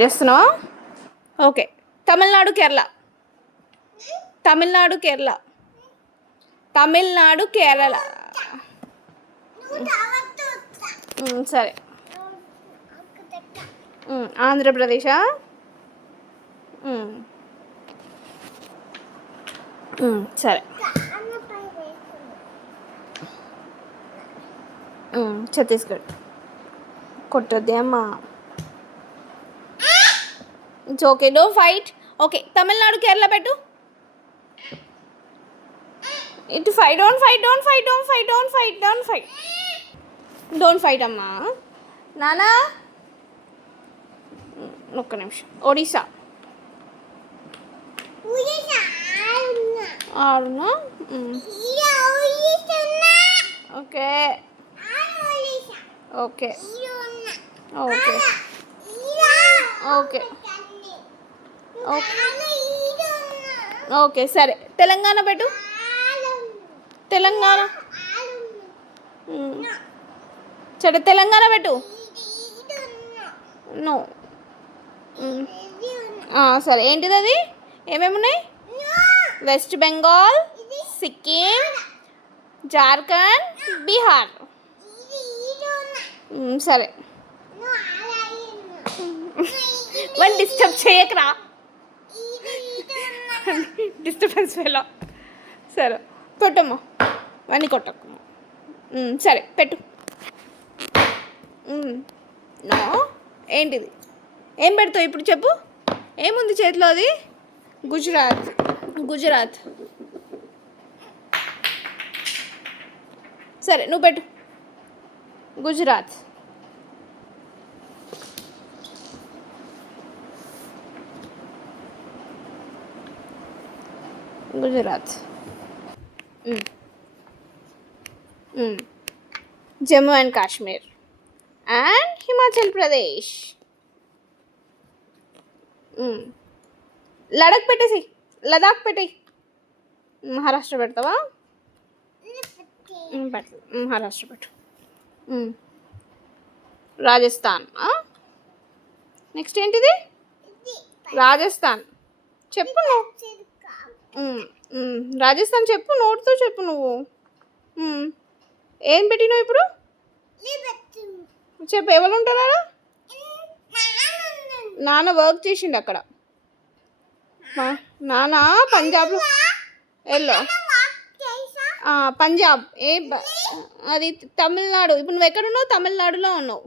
చేస్తున్నావా? ఓకే. తమిళనాడు కేరళ. తమిళనాడు కేరళ. తమిళనాడు కేరళ. సరే. ఆంధ్రప్రదేశా? సరే. ఛత్తీస్గఢ్. కొట్టద్దే అమ్మా. It's okay, don't fight. Okay, Tamil Nadu Kerala పెట్టు. ఇటు fight, don't fight, don't fight, don't fight, don't fight, don't fight, don't fight అమ్మా. నానా ఒక్క నిమిషం. ఒడిశా. ఆడునా? Okay okay okay okay okay సరే. తెలంగాణ పెట్టు. తెలంగాణ. సరే, తెలంగాణ పెట్టు. నో. సరే, ఏంటిది అది? ఏమేమి ఉన్నాయి? వెస్ట్ బెంగాల్, సిక్కిం, జార్ఖండ్, బీహార్. సరే, వన్ డిస్టర్బ్ చేయకరా, డిస్టర్బెన్స్ వెళ్ళా. సరే పెట్టమ్మా, అన్నీ కొట్టకు. సరే పెట్టు. నో. ఏంటిది? ఏం పెడతావు ఇప్పుడు చెప్పు? ఏముంది చేతిలో? అది గుజరాత్. గుజరాత్. సరే, నువ్వు పెట్టు. గుజరాత్. గుజరాత్. Jammu and Kashmir and Himachal Pradesh. లడక్ పెట్టేసి, లదాఖ్ పెట్టేయి. మహారాష్ట్ర పెడతావా? పెట్టు, మహారాష్ట్ర పెట్టు. రాజస్థాన్. నెక్స్ట్ ఏంటిది? రాజస్థాన్. చెప్పు నువ్వు. రాజస్థాన్ చెప్పు, నోట్తో చెప్పు నువ్వు. ఏం పెట్టినావు ఇప్పుడు? చెప్పు, ఎవరు ఉంటారా? నాన్న వర్క్ చేసిండు అక్కడ. నాన్న పంజాబ్లో. ఎల్లో పంజాబ్. అది తమిళనాడు. ఇప్పుడు నువ్వు ఎక్కడున్నావు? తమిళనాడులో ఉన్నావు.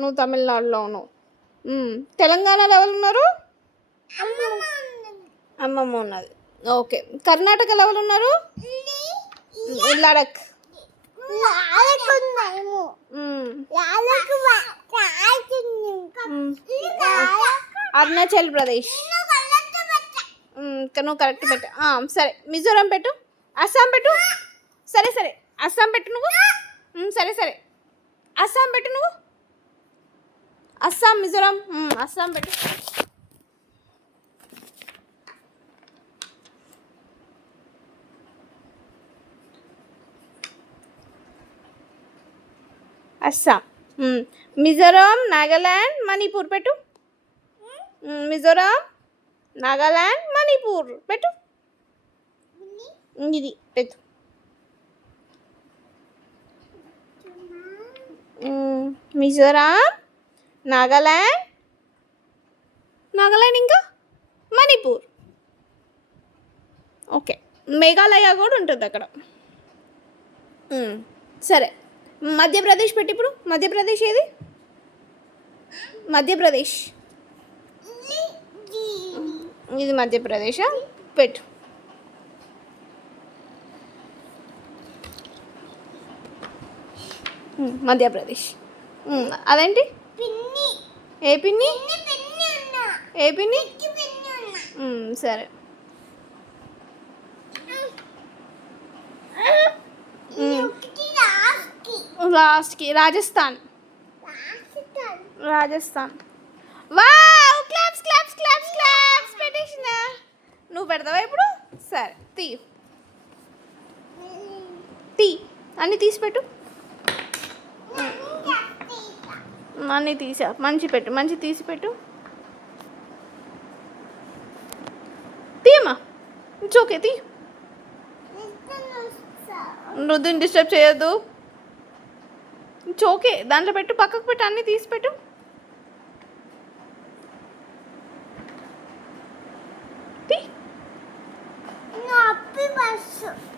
నువ్వు తమిళనాడులో ఉన్నావు. తెలంగాణలో ఎవరు ఉన్నారు? అమ్మమ్మ ఉన్నది. ఓకే. కర్ణాటకలో ఎవరు ఉన్నారు? లడక్. అరుణాచల్ ప్రదేశ్. నువ్వు కరెక్ట్ పెట్టు. సరే, మిజోరాం పెట్టు. అస్సాం పెట్టు. సరే సరే, అస్సాం పెట్టు నువ్వు. సరే సరే, అస్సాం పెట్టు నువ్వు. అస్సాం, మిజోరాం. అస్సాం పెట్టు. అస్సాం. మిజోరాం, నాగాల్యాండ్, మణిపూర్ పెట్టు. మిజోరాం, నాగాల్యాండ్, మణిపూర్ పెట్టు. ఇది పెట్టు. మిజోరాం, నాగాల్యాండ్, నాగాల్యాండ్ ఇంకా మణిపూర్. ఓకే, మేఘాలయ కూడా ఉంటుంది అక్కడ. సరే, మధ్యప్రదేశ్ పెట్టి. ఇప్పుడు మధ్యప్రదేశ్ ఏది? మధ్యప్రదేశ్. ఇది మధ్యప్రదేశ్ పెట్టు. మధ్యప్రదేశ్. అదేంటి? ఏ పిన్ని? ఏ పిన్ని? సరే. లాస్ట్కి Rajasthan. Rajasthan. Wow, claps claps claps claps పెట్టేసిన. నువ్వు పెడతావా ఇప్పుడు? సరే, తీ అన్నీ తీసి పెట్టు. అన్నీ తీసా మంచి పెట్టు మంచి తీసి పెట్టు తీయమ్మా ఇట్స్ ఓకే తీ నువ్వు డిస్టర్బ్ చేయొద్దు ఇట్స్ ఓకే దాంట్లో పెట్టు పక్కకు పెట్టు అన్నీ తీసి పెట్టు హ్యాపీ బర్త్డే